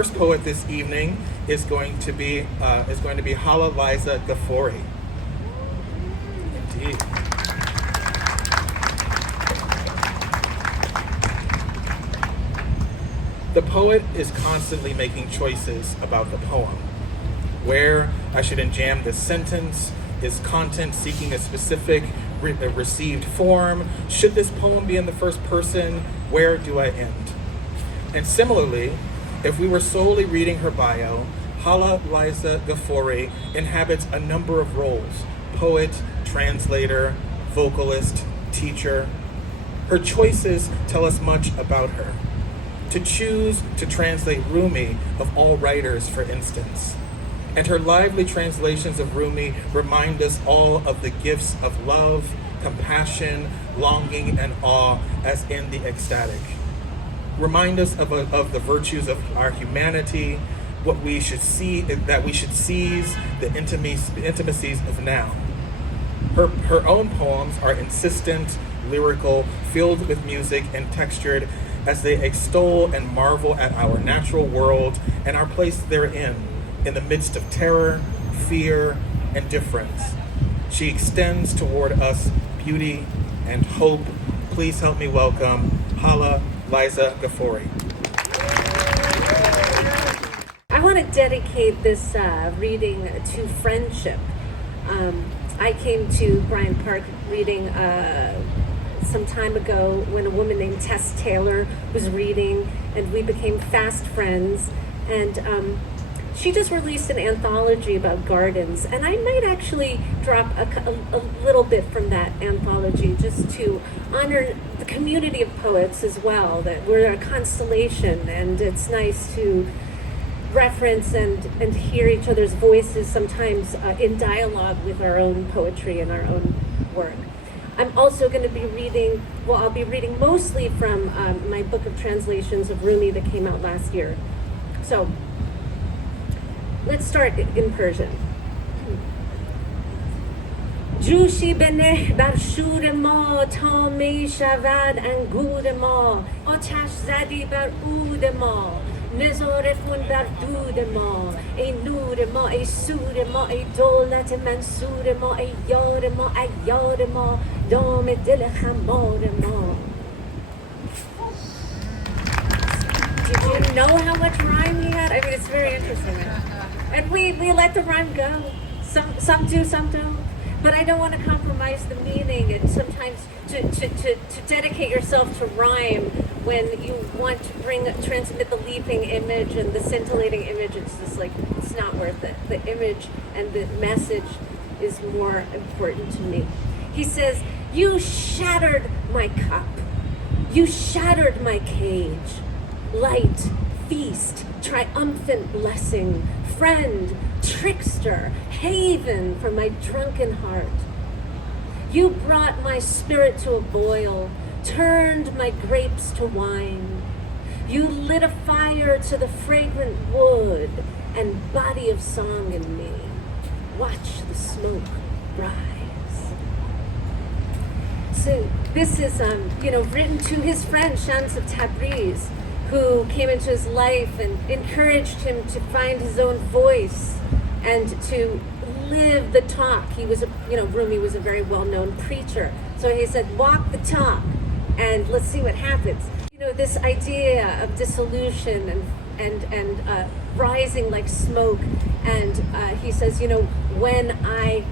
first poet this evening is going to be Haleh Liza Gafori. Indeed. The poet is constantly making choices about the poem. Where I should enjam this sentence, is content seeking a specific received form? Should this poem be in the first person? Where do I end? And similarly, if we were solely reading her bio, Haleh Liza Gafori inhabits a number of roles: poet, translator, vocalist, teacher. Her choices tell us much about her. To choose to translate Rumi, of all writers, for instance, and her lively translations of Rumi remind us all of the gifts of love, compassion, longing, and awe as in the ecstatic. Remind us of the virtues of our humanity, what we should see, that we should seize the intimacies of now. Her own poems are insistent, lyrical, filled with music, and textured as they extol and marvel at our natural world and our place therein, in the midst of terror, fear, and difference. She extends toward us beauty and hope. Please help me welcome Haleh Liza Gafori. I want to dedicate this reading to friendship. I came to Bryant Park reading some time ago when a woman named Tess Taylor was reading, and we became fast friends. And she just released an anthology about gardens, and I might actually drop a little bit from that anthology just to honor the community of poets as well, that we're a constellation, and it's nice to reference and hear each other's voices sometimes in dialogue with our own poetry and our own work. I'm also going to be reading, I'll be reading mostly from my book of translations of Rumi that came out last year. So, let's start in Persian. جوشی به نه بر شور ما تا می شود انگور ما آتش زدی بر عود ما نظاره کن بر دود ما ای نور ما ای سور ما ای دولت منصور ما ای یار ما ای یار ما دام دل خمار ما. Did you know how much rhyme he had? I mean, it's very interesting. And we let the rhyme go. Some do, some don't. But I don't want to compromise the meaning, and sometimes to dedicate yourself to rhyme when you want to transmit the leaping image and the scintillating image, it's just like, it's not worth it. The image and the message is more important to me. He says, you shattered my cup. You shattered my cage. Light, feast, triumphant blessing, friend, trickster, haven for my drunken heart. You brought my spirit to a boil, turned my grapes to wine. You lit a fire to the fragrant wood and body of song in me. Watch the smoke rise. So this is, written to his friend Shams of Tabriz, who came into his life and encouraged him to find his own voice and to live the talk. He was Rumi was a very well-known preacher. So he said, walk the talk and let's see what happens. This idea of dissolution and rising like smoke. And he says, when I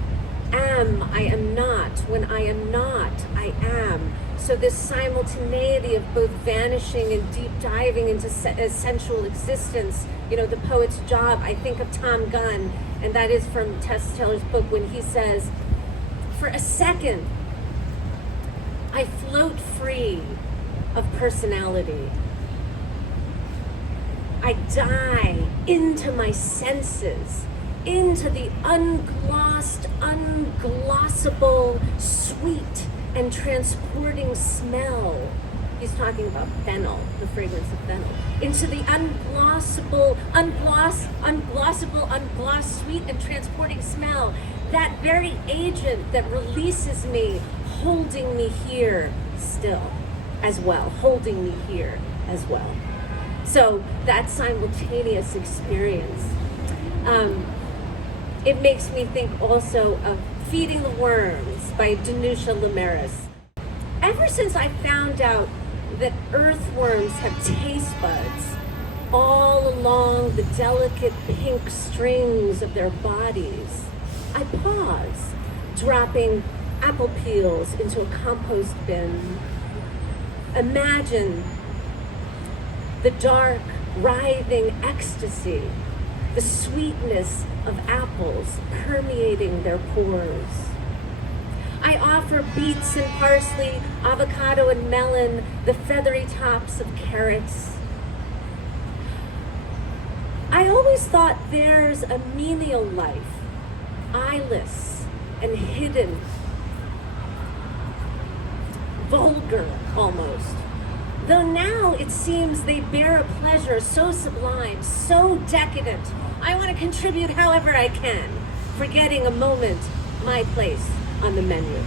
am not. When I am not, I am. So this simultaneity of both vanishing and deep diving into essential existence, the poet's job. I think of Tom Gunn, and that is from Tess Taylor's book, when he says, for a second, I float free of personality. I die into my senses, into the unglossed, unglossable, sweet, and transporting smell. He's talking about fennel, the fragrance of fennel. Into the unglossable, sweet and transporting smell. That very agent that releases me, holding me here still as well, holding me here as well. So that simultaneous experience, it makes me think also of Feeding the Worms by Danusha Limaris. Ever since I found out that earthworms have taste buds all along the delicate pink strings of their bodies, I pause, dropping apple peels into a compost bin. Imagine the dark, writhing ecstasy, the sweetness of apples permeating their pores. I offer beets and parsley, avocado and melon, the feathery tops of carrots. I always thought theirs a menial life, eyeless and hidden, vulgar almost. Though now it seems they bear a pleasure so sublime, so decadent, I want to contribute however I can, forgetting a moment my place on the menu.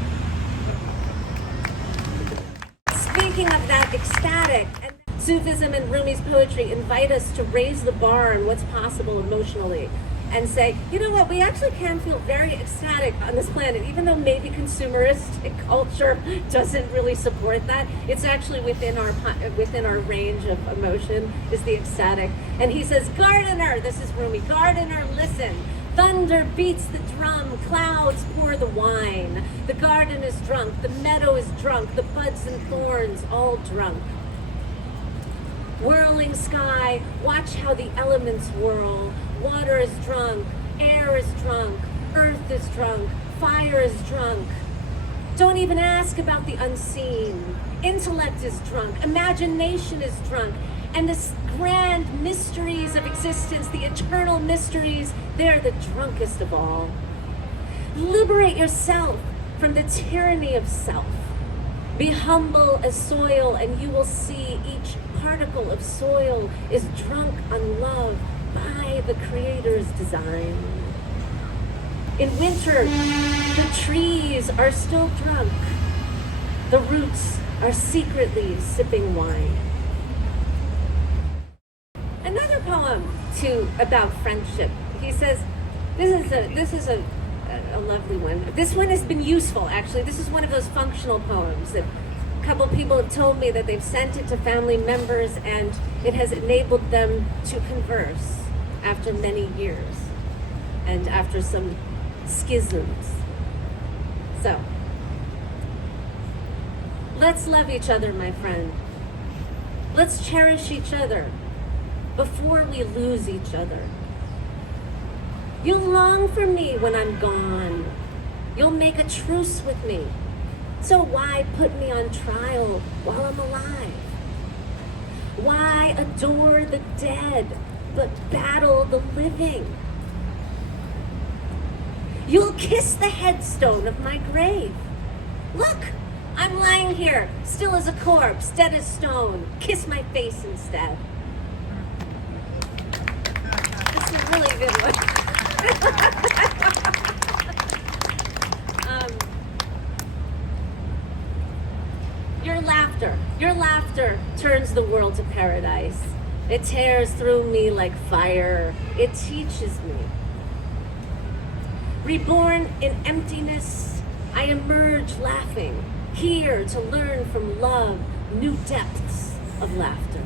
Speaking of that ecstatic, and Sufism and Rumi's poetry invite us to raise the bar on what's possible emotionally and say, you know what, we actually can feel very ecstatic on this planet, even though maybe consumeristic culture doesn't really support that. It's actually within our range of emotion is the ecstatic. And he says, gardener, this is Rumi, gardener, listen. Thunder beats the drum, clouds pour the wine. The garden is drunk, the meadow is drunk, the buds and thorns all drunk. Whirling sky, watch how the elements whirl. Water is drunk, air is drunk, earth is drunk, fire is drunk. Don't even ask about the unseen. Intellect is drunk, imagination is drunk, and the grand mysteries of existence, the eternal mysteries, they're the drunkest of all. Liberate yourself from the tyranny of self. Be humble as soil, and you will see each particle of soil is drunk on love by the Creator's design. In winter, the trees are still drunk. The roots are secretly sipping wine. Another poem about friendship. He says, this is a lovely one. This one has been useful, actually. This is one of those functional poems that a couple people have told me that they've sent it to family members and it has enabled them to converse after many years and after some schisms. So, let's love each other, my friend. Let's cherish each other before we lose each other. You'll long for me when I'm gone. You'll make a truce with me. So why put me on trial while I'm alive? Why adore the dead but battle the living? You'll kiss the headstone of my grave. Look, I'm lying here, still as a corpse, dead as stone. Kiss my face instead. This is a really good one. Your laughter turns the world to paradise. It tears through me like fire. It teaches me. Reborn in emptiness, I emerge laughing, here to learn from love new depths of laughter.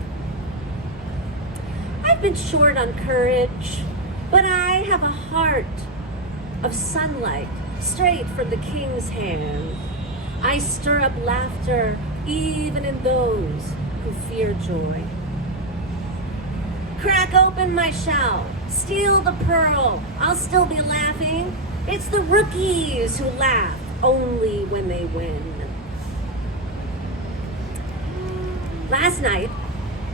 I've been short on courage, but I have a heart of sunlight straight from the king's hand. I stir up laughter even in those who fear joy. Crack open my shell, steal the pearl, I'll still be laughing. It's the rookies who laugh only when they win. Last night,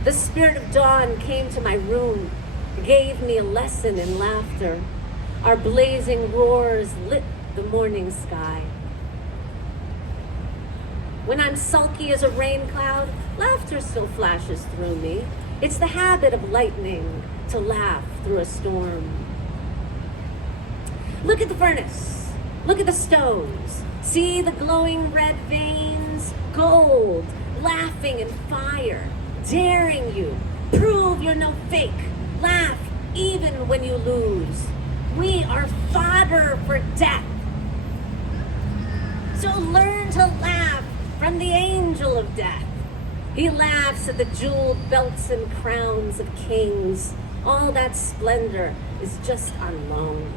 the spirit of dawn came to my room, gave me a lesson in laughter. Our blazing roars lit the morning sky. When I'm sulky as a rain cloud, laughter still flashes through me. It's the habit of lightning to laugh through a storm. Look at the furnace. Look at the stones. See the glowing red veins? Gold, laughing in fire, daring you Prove you're no fake. Laugh even when you lose. We are fodder for death. So learn to laugh from the angel of death. He laughs at the jeweled belts and crowns of kings. All that splendor is just on loan.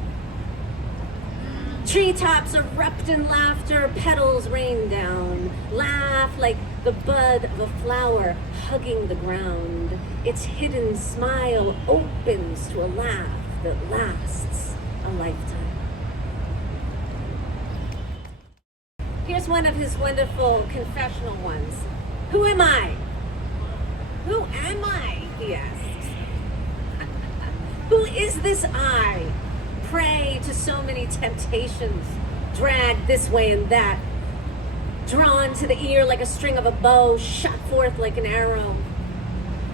Treetops erupt in laughter, petals rain down. Laugh like the bud of a flower hugging the ground. Its hidden smile opens to a laugh that lasts a lifetime. Here's one of his wonderful confessional ones. Who am I? Who am I? He asks. Who is this I? Prey to so many temptations, dragged this way and that, drawn to the ear like a string of a bow, shot forth like an arrow.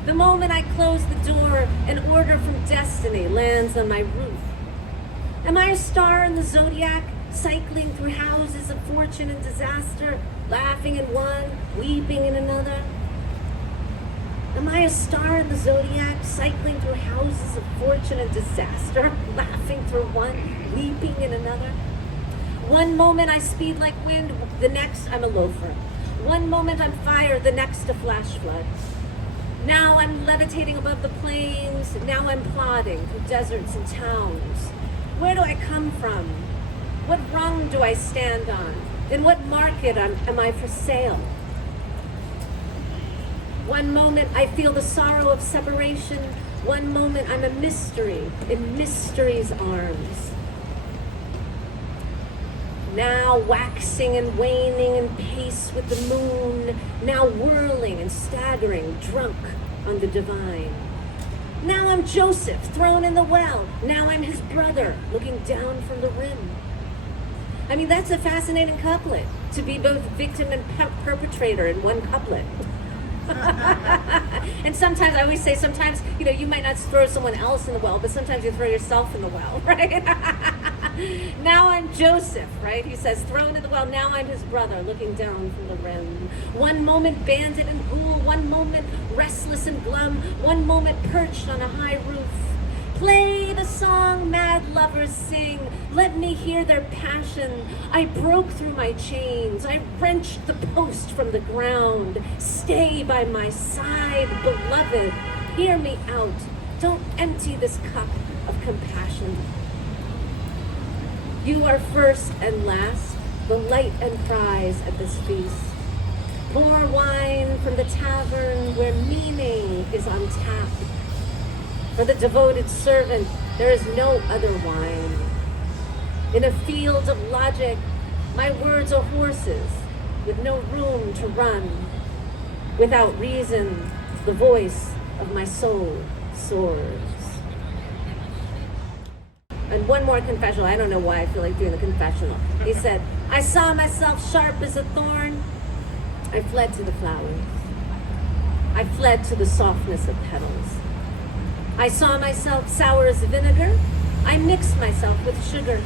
The moment I close the door, an order from destiny lands on my roof. Am I a star in the zodiac, cycling through houses of fortune and disaster, laughing in one, weeping in another? Am I a star in the zodiac, cycling through houses of fortune and disaster, laughing through one, weeping in another? One moment I speed like wind, the next I'm a loafer. One moment I'm fire, the next a flash flood. Now I'm levitating above the plains, now I'm plodding through deserts and towns. Where do I come from? What rung do I stand on? In what market am I for sale? One moment I feel the sorrow of separation. One moment I'm a mystery in mystery's arms. Now waxing and waning in pace with the moon. Now whirling and staggering, drunk on the divine. Now I'm Joseph, thrown in the well. Now I'm his brother, looking down from the rim. I mean, that's a fascinating couplet, to be both victim and perpetrator in one couplet. And sometimes, I always say, sometimes, you might not throw someone else in the well, but sometimes you throw yourself in the well, right? Now I'm Joseph, right? He says, thrown in the well. Now I'm his brother, looking down from the rim. One moment bandit and ghoul, one moment restless and glum, one moment perched on a high roof. Play the song mad lovers sing. Let me hear their passion. I broke through my chains. I wrenched the post from the ground. Stay by my side, beloved. Hear me out. Don't empty this cup of compassion. You are first and last, the light and prize at this feast. Pour wine from the tavern where meaning is on tap. For the devoted servant, there is no other wine. In a field of logic, my words are horses with no room to run. Without reason, the voice of my soul soars. And one more confessional. I don't know why I feel like doing the confessional. He said, I saw myself sharp as a thorn. I fled to the flowers. I fled to the softness of petals. I saw myself sour as vinegar. I mixed myself with sugar.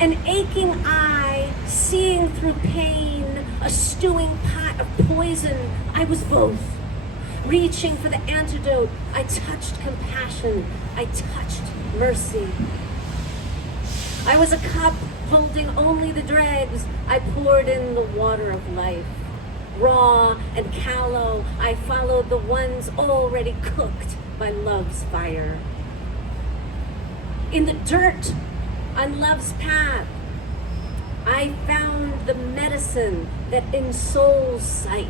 An aching eye, seeing through pain, a stewing pot of poison. I was both. Reaching for the antidote, I touched compassion. I touched mercy. I was a cup holding only the dregs. I poured in the water of life. Raw and callow, I followed the ones already cooked by love's fire. In the dirt, on love's path, I found the medicine that ensoul's sight.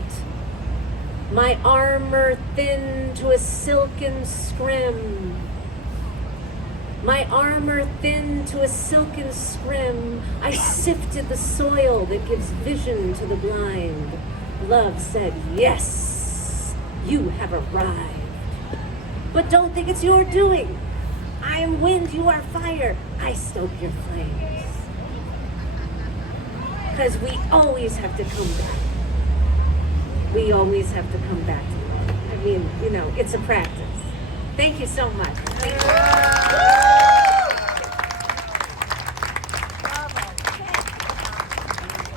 My armor thin to a silken scrim. My armor thin to a silken scrim. I sifted the soil that gives vision to the blind. Love said, yes, you have arrived. But don't think it's your doing. I am wind, you are fire. I stoke your flames. Because we always have to come back. We always have to come back to love. I mean, it's a practice. Thank you so much. Thank you.